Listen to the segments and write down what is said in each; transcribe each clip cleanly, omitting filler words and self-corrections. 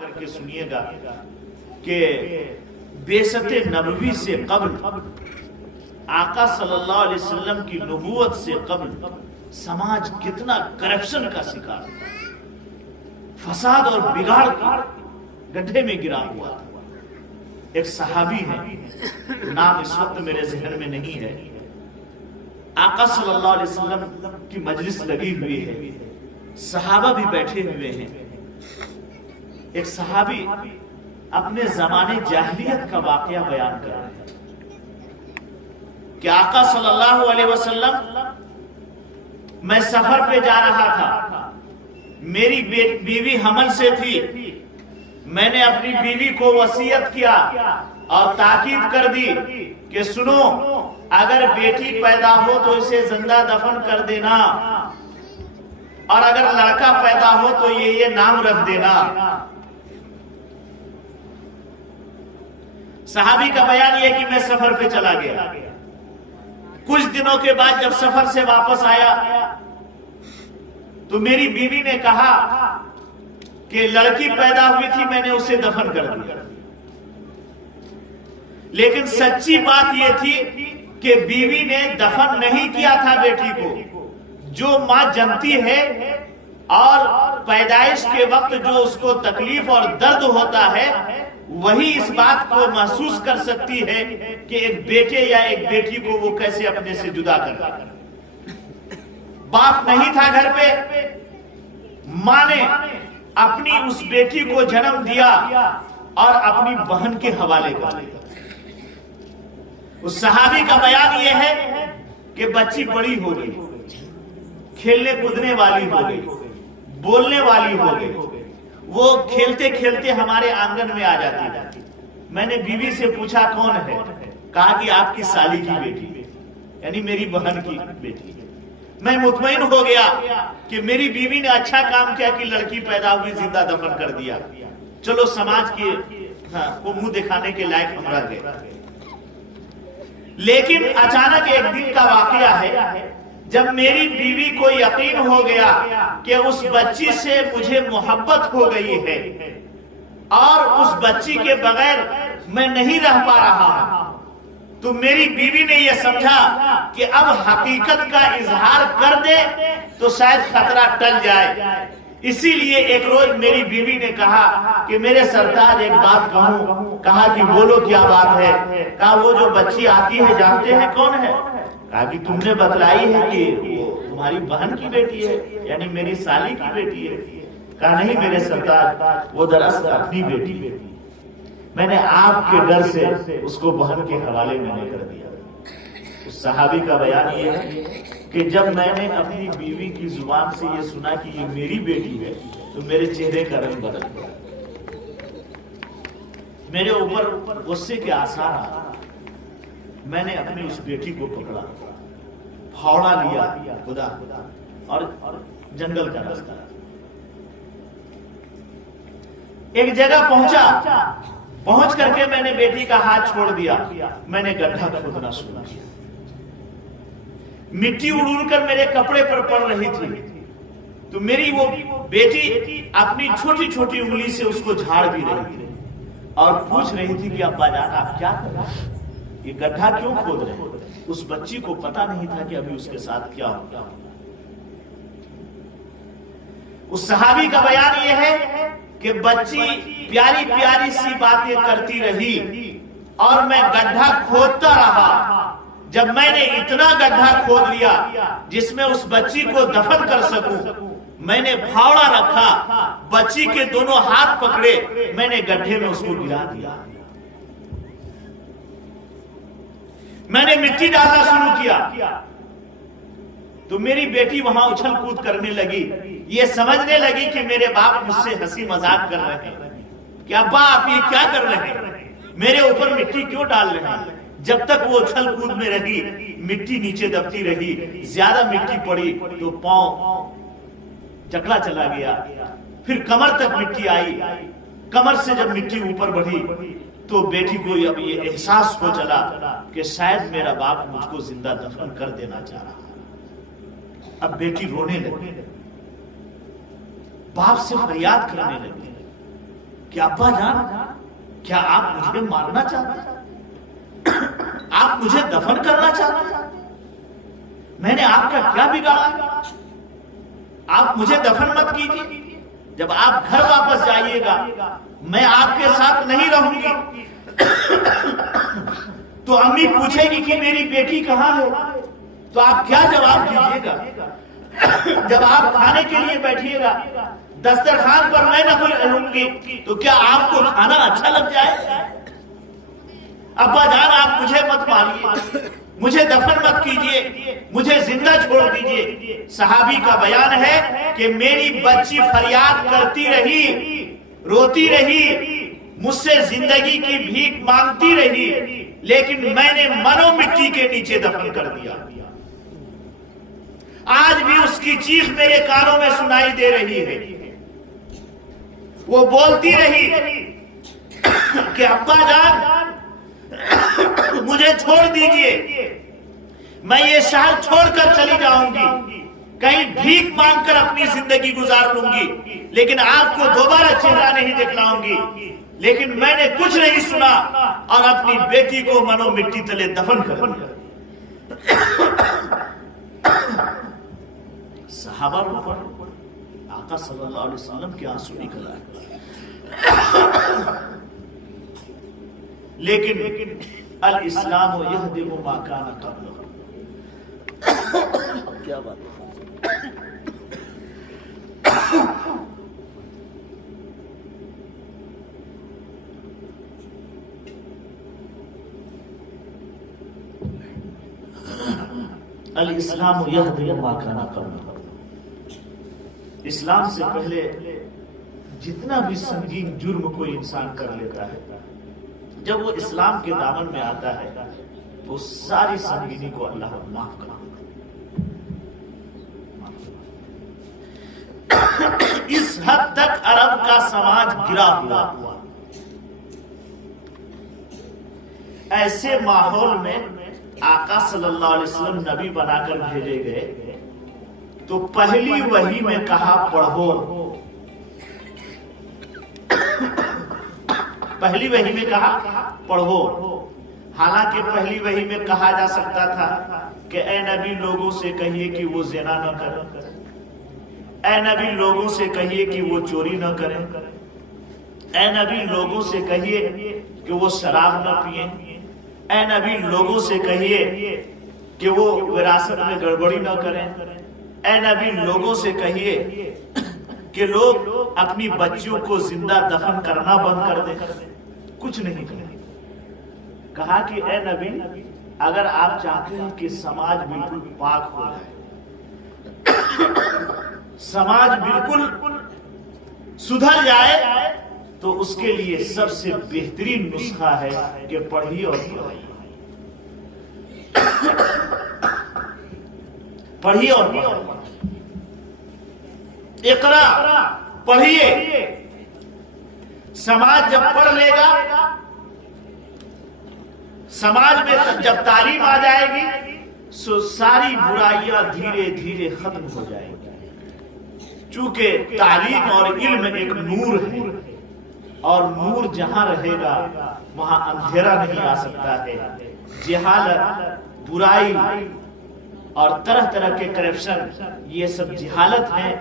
کر کے سنیے گا کہ بعثت نبوی سے قبل، آقا صلی اللہ علیہ وسلم کی نبوت سے قبل سماج کتنا کرپشن کا شکار تھا، فساد اور بگاڑ کے گڈھے میں گرا ہوا تھا۔ ایک صحابی ہے، نام اس وقت میرے ذہن میں نہیں ہے، آقا صلی اللہ علیہ وسلم کی مجلس لگی ہوئی ہے، صحابہ بھی بیٹھے ہوئے ہیں۔ ایک صحابی اپنے زمانے جاہلیت کا واقعہ بیان کر رہے ہیں کہ آقا صلی اللہ علیہ وسلم، میں سفر پہ جا رہا تھا، میری بیوی حمل سے تھی، میں نے اپنی بیوی کو وصیت کیا اور تاکید کر دی کہ سنو، اگر بیٹی پیدا ہو تو اسے زندہ دفن کر دینا، اور اگر لڑکا پیدا ہو تو یہ نام رکھ دینا۔ صحابی کا بیان یہ کہ میں سفر پہ چلا گیا، کچھ دنوں کے بعد جب سفر سے واپس آیا تو میری بیوی نے کہا کہ لڑکی پیدا ہوئی تھی، میں نے اسے دفن کر دیا، لیکن سچی بات یہ تھی کہ بیوی نے دفن نہیں کیا تھا بیٹی کو۔ جو ماں جنتی ہے اور پیدائش کے وقت جو اس کو تکلیف اور درد ہوتا ہے، وہی اس بات کو محسوس کر سکتی ہے کہ ایک بیٹے یا ایک بیٹی کو وہ کیسے اپنے سے جدا کرتا ہے۔ باپ نہیں تھا گھر پہ، ماں نے اپنی اس بیٹی کو جنم دیا اور اپنی بہن کے حوالے کر دیا۔ اس صحابی کا بیان یہ ہے کہ بچی بڑی ہو گئی، کھیلنے کودنے والی ہو گئی، بولنے والی ہو گئی، وہ کھیلتے کھیلتے ہمارے آنگن میں آ جاتی تھی۔ میں نے بیوی سے پوچھا کون ہے، کہا کہ آپ کی سالی کی بیٹی، یعنی میری بہن کی بیٹی۔ میں مطمئن ہو گیا کہ میری بیوی نے اچھا کام کیا کہ لڑکی پیدا ہوئی، زندہ دفن کر دیا، چلو سماج کے کو منہ دکھانے کے لائق ہم رہ گئے۔ لیکن اچانک ایک دن کا واقعہ ہے جب میری بیوی کو یقین ہو گیا کہ اس بچی سے مجھے محبت ہو گئی ہے اور اس بچی کے بغیر میں نہیں رہ پا رہا ہوں، تو میری بیوی نے یہ سمجھا کہ اب حقیقت کا اظہار کر دے تو شاید خطرہ ٹل جائے۔ اسی لیے ایک روز میری بیوی نے کہا کہ میرے سرتاج ایک بات کہوں۔ کہا کہ بولو کیا بات ہے؟ کہا وہ جو بچی آتی ہے جانتے ہیں کون ہے؟ کہا کہ تم نے بتلائی ہے کہ وہ تمہاری بہن کی بیٹی ہے، یعنی میری سالی کی بیٹی ہے۔ کہا نہیں میرے سرتاج، وہ دراصل اپنی بیٹی ہے، میں نے آپ کے ڈر سے اس کو بہن کے حوالے میں نہیں کر دیا۔ اس صحابی کا بیان یہ ہے کہ جب میں نے اپنی بیوی کی زبان سے یہ سنا کہ یہ میری بیٹی ہے تو میرے چہرے کا رنگ بدل گیا، میرے اوپر غصے کے آثار آئے۔ میں نے اپنی اس بیٹی کو پکڑا، پھاوڑا لیا خدا اور جنگل کا راستہ، ایک جگہ پہنچ کر کے میں نے بیٹی کا ہاتھ چھوڑ دیا، میں نے گڈھا کھودنا شروع کیا، مٹی اڑ کر میرے کپڑے پر پڑ رہی تھی، تو میری وہ بیٹی اپنی چھوٹی چھوٹی انگلی سے اس کو جھاڑ بھی رہی تھی اور پوچھ رہی تھی کہ ابا جان آپ کیا کر رہے ہیں، یہ گڈھا کیوں کھود رہے ہیں؟ اس بچی کو پتا نہیں تھا کہ ابھی اس کے ساتھ کیا ہوگا۔ اس صحابی کا بیان یہ ہے کہ بچی پیاری پیاری سی باتیں کرتی رہی اور میں گڈھا کھودتا رہا۔ جب میں نے اتنا گڈھا کھود لیا جس میں اس بچی کو دفن کر سکوں، میں نے پھاوڑا رکھا، بچی کے دونوں ہاتھ پکڑے، میں نے گڈھے میں اس کو گرا دیا، میں نے مٹی ڈالنا شروع کیا، تو میری بیٹی وہاں اچھل کود کرنے لگی، یہ سمجھنے لگی کہ میرے باپ مجھ سے ہنسی مذاق کر رہے ہیں کہ ابا آپ یہ کیا کر رہے ہیں، میرے اوپر مٹی کیوں ڈال رہے ہیں۔ جب تک وہ اچھل کود میں رہی، مٹی نیچے دبتی رہی، زیادہ مٹی پڑی تو پاؤں جکڑا چلا گیا، پھر کمر تک مٹی آئی، کمر سے جب مٹی اوپر بڑھی تو بیٹی کو اب یہ احساس ہو چلا کہ شاید میرا باپ مجھ کو زندہ دفن کر دینا چاہ رہا۔ اب بیٹی رونے لگی، باپ سے فریاد کرنے لگی، کہ ابا جان کیا آپ مجھے مارنا چاہتے ہیں؟ آپ مجھے دفن کرنا چاہتے ہیں؟ میں نے آپ کا کیا بگاڑا؟ آپ مجھے دفن مت کیجیے، جب آپ گھر واپس جائیے گا میں آپ کے ساتھ نہیں رہوں گی۔ تو امی پوچھے گی کہ میری بیٹی کہاں ہے، تو آپ کیا جواب دیجیے گا؟ جب آپ کھانے کے لیے بیٹھیے گا دسترخوان پر میں نہ رہوں گی تو کیا آپ کو کھانا اچھا لگ جائے؟ ابا جان آپ مجھے مت ماریے، مجھے دفن مت کیجیے، مجھے زندہ چھوڑ دیجیے۔ صحابی کا بیان ہے کہ میری بچی فریاد کرتی رہی، روتی رہی، مجھ سے زندگی کی بھیک مانگتی رہی، لیکن میں نے منو مٹی کے نیچے دفن کر دیا۔ آج بھی اس کی چیخ میرے کانوں میں سنائی دے رہی ہے۔ وہ بولتی رہی کہ ابا جان مجھے چھوڑ دیجئے، میں یہ شہر چھوڑ کر چلی جاؤں گی، کہیں بھیک مانگ کر اپنی زندگی گزار لوں گی، لیکن آپ کو دوبارہ چہرہ نہیں دکھلاؤں گی۔ لیکن میں نے کچھ نہیں سنا اور اپنی بیٹی کو منو مٹی تلے دفن کر دیا۔ صحابہ پر آقا صلی اللہ علیہ وسلم کے آنسو نکل آئے، لیکن الاسلام یہدم ما کان قبلہ۔ کیا بات ہے؟ الاسلام یہدم ما کان قبلہ۔ اسلام سے پہلے جتنا بھی سنگین جرم کوئی انسان کر لیتا ہے، جب وہ اسلام کے دامن میں آتا ہے تو ساری سنگینی کو اللہ معاف کر دیتا۔ اس حد تک عرب کا سماج گرا ہوا۔ ایسے ماحول میں آقا صلی اللہ علیہ وسلم نبی بنا کر بھیجے گئے تو پہلی وحی میں کہا پڑھو، پہلی وحی میں کہا پڑھو۔ حالانکہ پہلی وحی میں کہا جا سکتا تھا کہ اے نبی لوگوں سے کہیے کہ وہ زنا نہ کریں، اے نبی لوگوں سے کہیے کہ وہ چوری نہ کریں، اے نبی لوگوں سے کہیے کہ وہ شراب نہ پئیں، اے نبی لوگوں سے کہیے کہ وہ وراثت میں گڑبڑی نہ کریں، اے نبی لوگوں سے کہیے کہ لوگ اپنی بچیوں کو زندہ دفن کرنا بند کر دیں۔ کچھ نہیں کہا، کہا کہ اے نبی اگر آپ چاہتے ہیں کہ سماج بالکل پاک ہو جائے، سماج بالکل سدھر جائے، تو اس کے لیے سب سے بہترین نسخہ ہے کہ پڑھیے اور پڑھائیے، پڑھیے اور پڑھائیے۔ اقرا پڑھیے، سماج جب پڑھ لے گا، سماج میں جب تعلیم آ جائے گی تو ساری برائیاں دھیرے دھیرے ختم ہو جائیں گی۔ چونکہ تعلیم اور علم ایک نور ہے، اور نور جہاں رہے گا وہاں اندھیرا نہیں آ سکتا ہے۔ جہالت، برائی اور طرح طرح کے کرپشن، یہ سب جہالت ہیں،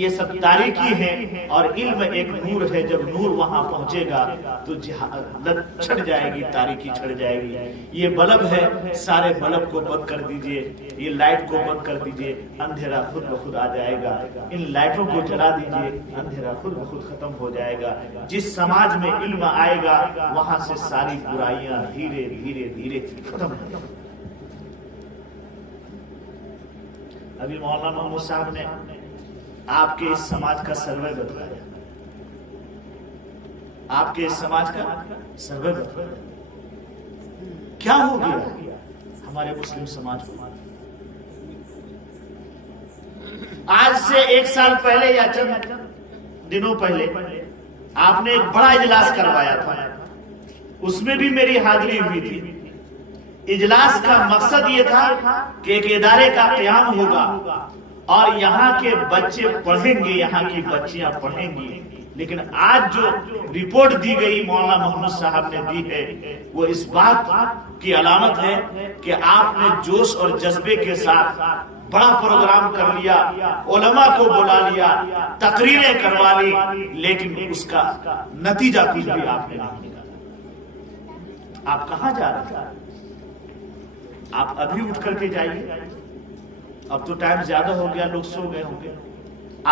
یہ سب تاریکی ہیں، اور علم ایک نور ہے۔ جب نور وہاں پہنچے گا تو جہالت چھٹ جائے گی، تاریکی چھٹ جائے گی۔ یہ بلب ہے، سارے بلب کو بند کر دیجئے، یہ لائٹ کو بند کر دیجئے، اندھیرا خود بخود آ جائے گا۔ ان لائٹوں کو جلا دیجئے، اندھیرا خود بخود ختم ہو جائے گا۔ جس سماج میں علم آئے گا وہاں سے ساری برائیاں دھیرے دھیرے دھیرے ختم ہو جائیں گی۔ ابھی مولانا محمود صاحب نے آپ کے اس سماج کا سروے بتایا، آپ کے اس سماج کا سروے بتایا، کیا ہو گیا ہمارے مسلم سماج کو؟ آج سے 1 سال پہلے یا چند دنوں پہلے آپ نے ایک بڑا اجلاس کروایا تھا، اس میں بھی میری حاضری ہوئی تھی۔ اجلاس کا مقصد یہ تھا کہ ایک ادارے کا قیام ہوگا اور یہاں کے بچے پڑھیں گے، یہاں کی بچیاں پڑھیں گی، لیکن آج جو رپورٹ دی گئی مولانا محمد صاحب نے دی ہے وہ اس بات کی علامت ہے کہ آپ نے جوش اور جذبے کے ساتھ بڑا پروگرام کر لیا، علماء کو بلا لیا، تقریریں کروا لی، لیکن اس کا نتیجہ کچھ بھی آپ نے نہیں نکالا۔ آپ کہاں جا رہے ہیں؟ آپ ابھی اٹھ کر کے جائیے، اب تو ٹائم زیادہ ہو گیا، لوگ سو گئے ہوں گے۔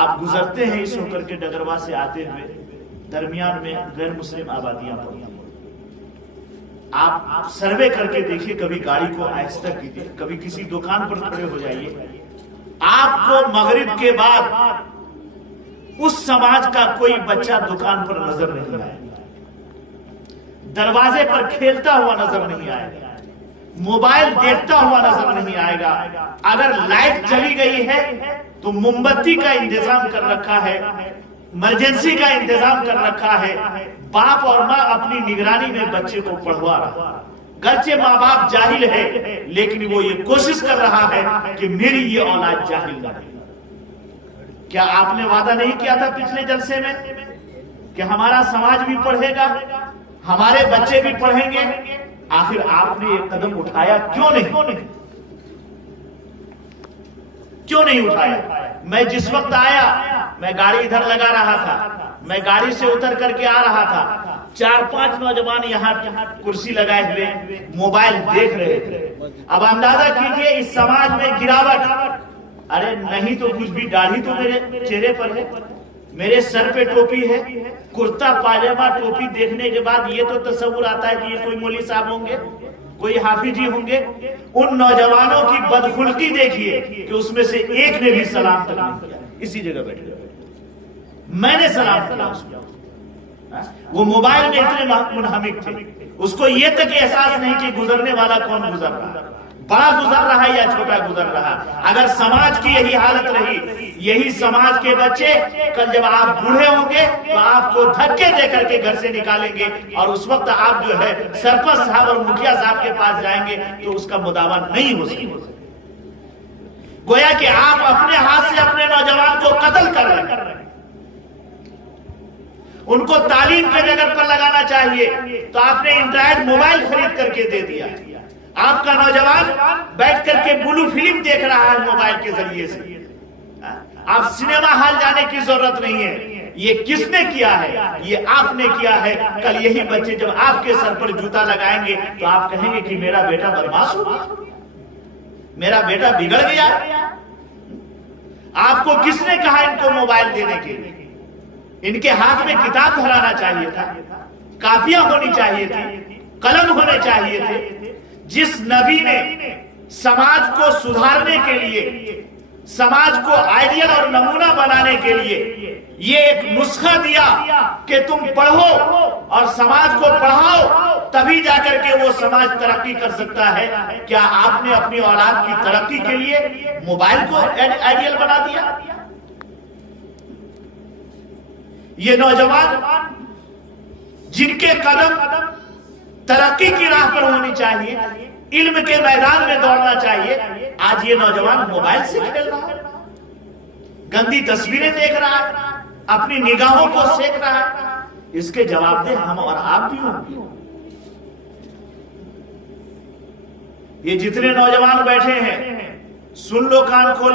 آپ گزرتے ہیں اس ہو کر کے ڈگروا سے آتے ہوئے، درمیان میں غیر مسلم آبادیاں پڑتی ہیں، آپ سروے کر کے دیکھیے، کبھی گاڑی کو آہستہ کیجیے، کبھی کسی دکان پر کھڑے ہو جائیے، آپ کو مغرب کے بعد اس سماج کا کوئی بچہ دکان پر نظر نہیں آئے گا، دروازے پر کھیلتا ہوا نظر نہیں آئے گا، موبائل دیکھتا ہوا نظر نہیں آئے گا۔ اگر لائٹ چلی گئی ہے تو موم بتی کا انتظام کر رکھا ہے، ایمرجنسی کا انتظام کر رکھا ہے، باپ اور ماں اپنی نگرانی میں بچے کو پڑھوا رہا ہے۔ گرچہ ماں باپ جاہل ہے لیکن وہ یہ کوشش کر رہا ہے کہ میری یہ اولاد جاہل نہ رہے۔ کیا آپ نے وعدہ نہیں کیا تھا پچھلے جلسے میں کہ ہمارا سماج بھی پڑھے گا، ہمارے بچے بھی پڑھیں گے؟ آخر آپ نے یہ قدم اٹھایا کیوں نہیں؟ کیوں نہیں اٹھایا؟ میں جس وقت آیا، میں گاڑی ادھر لگا رہا تھا، میں گاڑی سے اتر کر کے آ رہا تھا، 4-5 نوجوان یہاں کرسی لگائے ہوئے موبائل دیکھ رہے تھے۔ اب اندازہ کیجئے اس سماج میں گراوٹ۔ ارے نہیں تو کچھ بھی، داڑھی تو میرے چہرے پر ہے، میرے سر پہ ٹوپی ہے، کرتا پاجامہ ٹوپی دیکھنے کے بعد یہ تو تصور آتا ہے کہ یہ کوئی مولوی صاحب ہوں گے، کوئی حافظ جی ہوں گے۔ ان نوجوانوں کی بدخلقی دیکھیے کہ اس میں سے ایک نے بھی سلام تک نہیں کیا، اسی جگہ بیٹھے۔ میں نے سلام کیا اس کو، وہ موبائل میں اتنے منہمک تھے، اس کو یہ تک احساس نہیں کہ گزرنے والا کون گزر رہا، بڑا گزر رہا ہے یا چھوٹا گزر رہا۔ اگر سماج کی یہی حالت رہی، یہی سماج کے بچے کل جب آپ بوڑھے ہوں گے تو آپ کو دھکے دے کر کے گھر سے نکالیں گے، اور اس وقت آپ جو ہے سرپنچ صاحب اور مکھیا صاحب کے پاس جائیں گے تو اس کا مداوا نہیں ہو سکے۔ گویا کہ آپ اپنے ہاتھ سے اپنے نوجوان کو قتل کر رہے ہیں۔ ان کو تعلیم کے جگہ پر لگانا چاہیے تو آپ نے اینڈرائڈ موبائل خرید کر کے دے دیا۔ آپ کا نوجوان بیٹھ کر کے بلو فلم دیکھ رہا ہے موبائل کے ذریعے سے۔ آپ سنیما ہال جانے کی ضرورت نہیں ہے۔ یہ کس نے کیا ہے؟ یہ آپ نے کیا ہے۔ کل یہی بچے جب آپ کے سر پر جوتا لگائیں گے تو آپ کہیں گے کہ میرا بیٹا بدماش ہو گیا، میرا بیٹا بگڑ گیا۔ آپ کو کس نے کہا ان کو موبائل دینے کے لیے؟ ان کے ہاتھ میں کتاب دھرانا چاہیے تھا، کاپیاں ہونی چاہیے تھی، قلم ہونے چاہیے تھے۔ جس نبی نے سماج کو سدھارنے کے لیے، سماج کو آئیڈیل اور نمونہ بنانے کے لیے یہ ایک نسخہ دیا کہ تم پڑھو اور سماج کو پڑھاؤ، تبھی جا کر کے وہ سماج ترقی کر سکتا ہے، کیا آپ نے اپنی اولاد کی ترقی کے لیے موبائل کو آئیڈیل بنا دیا؟ یہ نوجوان جن کے قدم ترقی کی راہ پر ہونی چاہیے، علم کے میدان میں دوڑنا چاہیے، آج یہ نوجوان موبائل سے کھیل رہا ہے، گندی تصویریں دیکھ رہا ہے، اپنی نگاہوں کو سیک رہا ہے۔ اس کے جواب دہ ہم اور آپ بھی ہوں گے۔ یہ جتنے نوجوان بیٹھے ہیں، سن لو، کان کھول